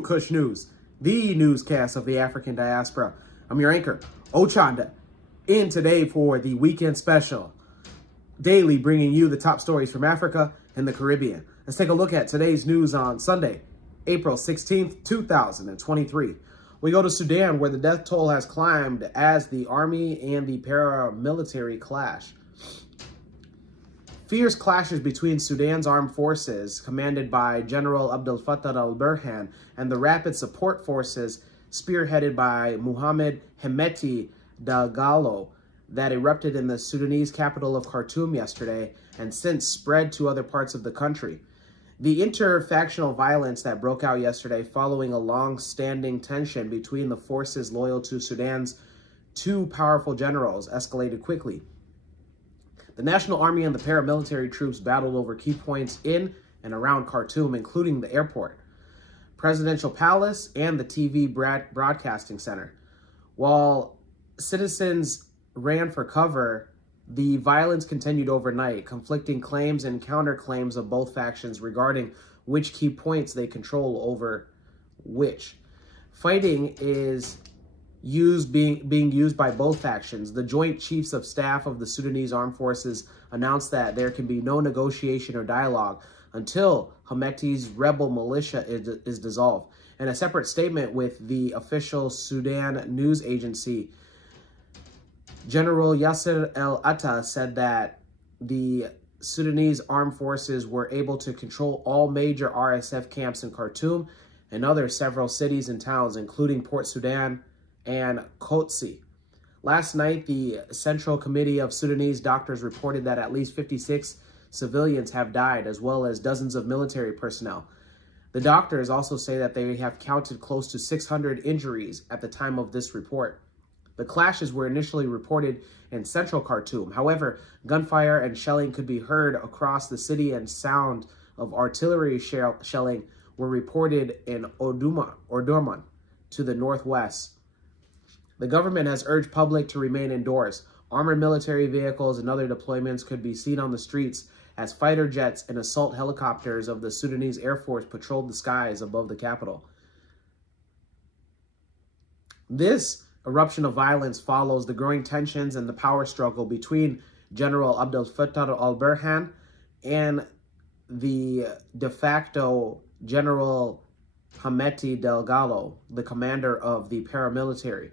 to Kush News, the newscast of the African diaspora. I'm your anchor, Ochanda, in today for the weekend special, daily bringing you the top stories from Africa and the Caribbean. Let's take a look at today's news on Sunday, April 16th, 2023. We go to Sudan, where the death toll has climbed as the army and the paramilitary clash. Fierce clashes between Sudan's armed forces, commanded by General Abdel Fattah al-Burhan, and the rapid support forces, spearheaded by Mohamed Hemeti Dagalo, that erupted in the Sudanese capital of Khartoum yesterday and since spread to other parts of the country. The inter-factional violence that broke out yesterday following a long-standing tension between the forces loyal to Sudan's two powerful generals escalated quickly. The National Army and the paramilitary troops battled over key points in and around Khartoum, including the airport, Presidential Palace, and the TV Broadcasting Center. While citizens ran for cover, the violence continued overnight, conflicting claims and counterclaims of both factions regarding which key points they control over which. Fighting is being used by both factions. The Joint Chiefs of Staff of the Sudanese Armed Forces announced that there can be no negotiation or dialogue until Hemeti's rebel militia is dissolved. In a separate statement with the official Sudan news agency, General Yasser El-Atta said that the Sudanese armed forces were able to control all major RSF camps in Khartoum and several cities and towns, including Port Sudan and Kotsi. Last night, the Central Committee of Sudanese Doctors reported that at least 56 civilians have died, as well as dozens of military personnel. The doctors also say that they have counted close to 600 injuries at the time of this report. The clashes were initially reported in central Khartoum. However, gunfire and shelling could be heard across the city, and sound of artillery shelling were reported in Omdurman to the northwest. The government has urged public to remain indoors. Armored military vehicles and other deployments could be seen on the streets as fighter jets and assault helicopters of the Sudanese Air Force patrolled the skies above the capital. This eruption of violence follows the growing tensions and the power struggle between General Abdel Fattah al-Burhan and the de facto General Hemeti Dagalo, the commander of the paramilitary.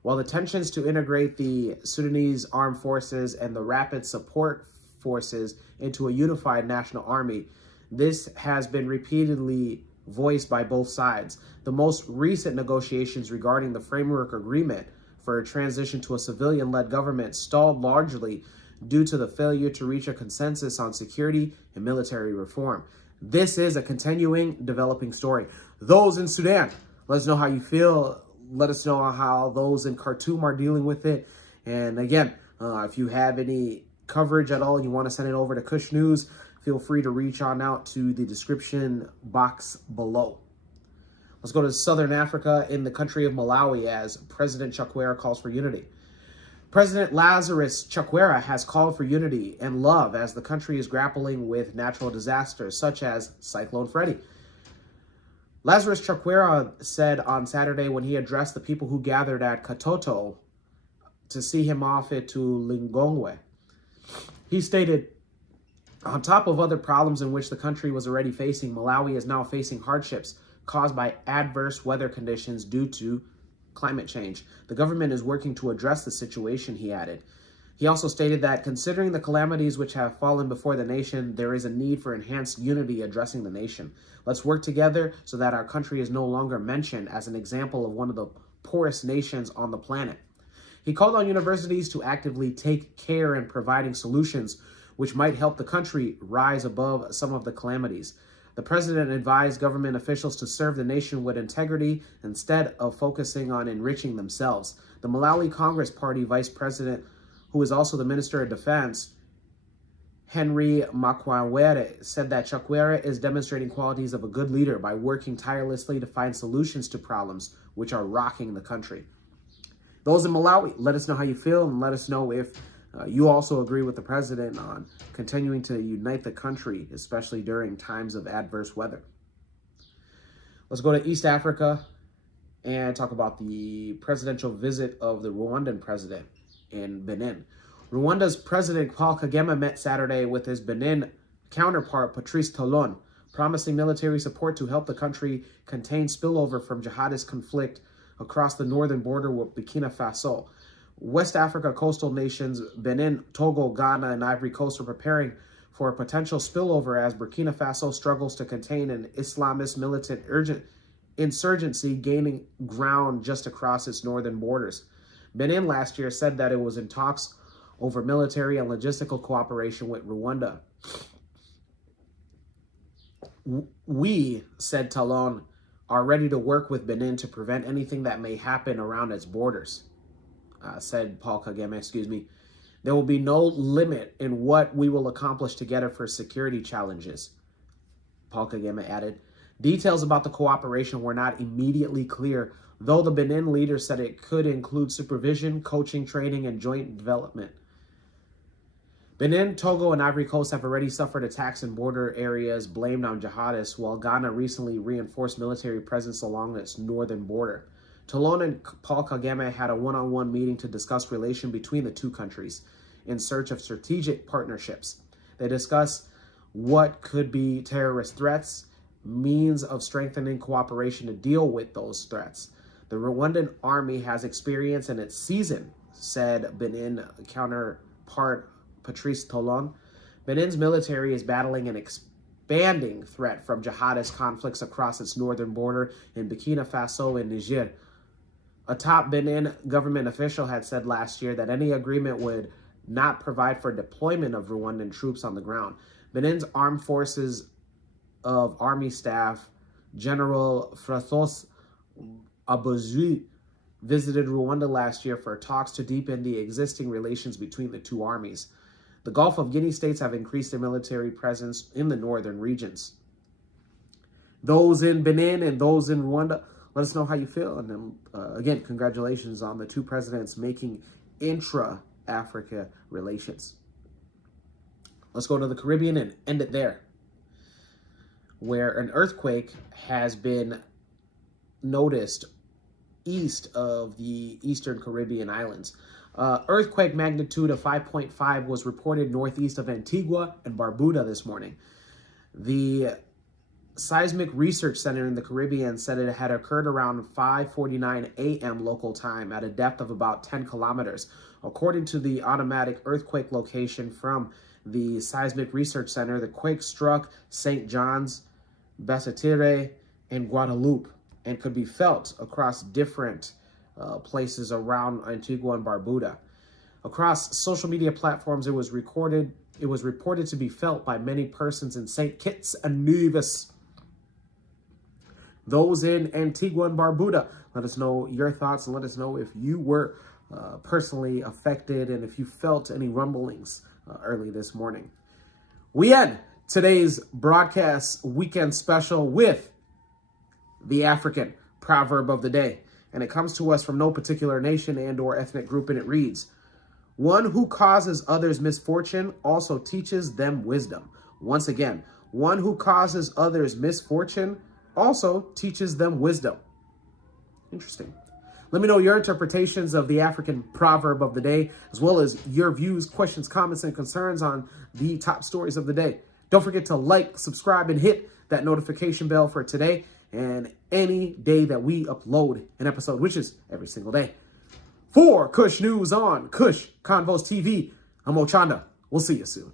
While the tensions to integrate the Sudanese armed forces and the rapid support forces into a unified national army, this has been repeatedly voiced by both sides. The most recent negotiations regarding the framework agreement for a transition to a civilian-led government stalled largely due to the failure to reach a consensus on security and military reform. This is a continuing, developing story. Those in Sudan, let us know how you feel. Let us know how those in Khartoum are dealing with it. And again, if you have any coverage at all and you want to send it over to Kush News, feel free to reach on out to the description box below. Let's go to Southern Africa, in the country of Malawi, as President Chakwera calls for unity. President Lazarus Chakwera has called for unity and love as the country is grappling with natural disasters such as Cyclone Freddy. Lazarus Chakwera said on Saturday, when he addressed the people who gathered at Katoto to see him off it to Lingongwe, he stated, on top of other problems in which the country was already facing, Malawi is now facing hardships caused by adverse weather conditions due to climate change. The government is working to address the situation, he added. He also stated that considering the calamities which have fallen before the nation, there is a need for enhanced unity addressing the nation. Let's work together so that our country is no longer mentioned as an example of one of the poorest nations on the planet. He called on universities to actively take care in providing solutions which might help the country rise above some of the calamities. The president advised government officials to serve the nation with integrity instead of focusing on enriching themselves. The Malawi Congress Party vice president, who is also the Minister of Defense, Henry Makwawere, said that Chakwera is demonstrating qualities of a good leader by working tirelessly to find solutions to problems which are rocking the country. Those in Malawi, let us know how you feel, and let us know if you also agree with the president on continuing to unite the country, especially during times of adverse weather. Let's go to East Africa and talk about the presidential visit of the Rwandan president in Benin. Rwanda's President Paul Kagame met Saturday with his Benin counterpart Patrice Talon, promising military support to help the country contain spillover from jihadist conflict across the northern border with Burkina Faso. West Africa coastal nations Benin, Togo, Ghana, and Ivory Coast are preparing for a potential spillover as Burkina Faso struggles to contain an Islamist militant insurgency gaining ground just across its northern borders. Benin last year said that it was in talks over military and logistical cooperation with Rwanda. We, said Talon, are ready to work with Benin to prevent anything that may happen around its borders, said Paul Kagame, There will be no limit in what we will accomplish together for security challenges, Paul Kagame added. Details about the cooperation were not immediately clear, though the Benin leader said it could include supervision, coaching, training, and joint development. Benin, Togo, and Ivory Coast have already suffered attacks in border areas blamed on jihadists, while Ghana recently reinforced military presence along its northern border. Talon and Paul Kagame had a one-on-one meeting to discuss relations between the two countries in search of strategic partnerships. They discussed what could be terrorist threats, means of strengthening cooperation to deal with those threats. The Rwandan army has experience in its season, said Benin counterpart Patrice Talon. Benin's military is battling an expanding threat from jihadist conflicts across its northern border in Burkina Faso and Niger. A top Benin government official had said last year that any agreement would not provide for deployment of Rwandan troops on the ground. Benin's armed forces of Army Staff General François Abozui visited Rwanda last year for talks to deepen the existing relations between the two armies. The Gulf of Guinea states have increased their military presence in the northern regions. Those in Benin and those in Rwanda, let us know how you feel. And then, again, congratulations on the two presidents making intra-Africa relations. Let's go to the Caribbean and end it there, where an earthquake has been noticed east of the eastern Caribbean islands. Earthquake magnitude of 5.5 was reported northeast of Antigua and Barbuda this morning. The Seismic Research Center in the Caribbean said it had occurred around 5:49 a.m. local time at a depth of about 10 kilometers. According to the automatic earthquake location from the Seismic Research Center, the quake struck St. John's, Basse-Terre, and Guadeloupe and could be felt across different places around Antigua and Barbuda. Across social media platforms, it was reported to be felt by many persons in St. Kitts and Nevis. Those in Antigua and Barbuda, let us know your thoughts and let us know if you were personally affected and if you felt any rumblings early this morning. We end today's broadcast weekend special with the African proverb of the day. And it comes to us from no particular nation and or ethnic group, and it reads, "One who causes others misfortune also teaches them wisdom." Once again, one who causes others misfortune also teaches them wisdom. Interesting. Let me know your interpretations of the African proverb of the day, as well as your views, questions, comments, and concerns on the top stories of the day. Don't forget to like, subscribe, and hit that notification bell for today and any day that we upload an episode, which is every single day. For Kush News on Kush Convos TV, I'm Ochanda. We'll see you soon.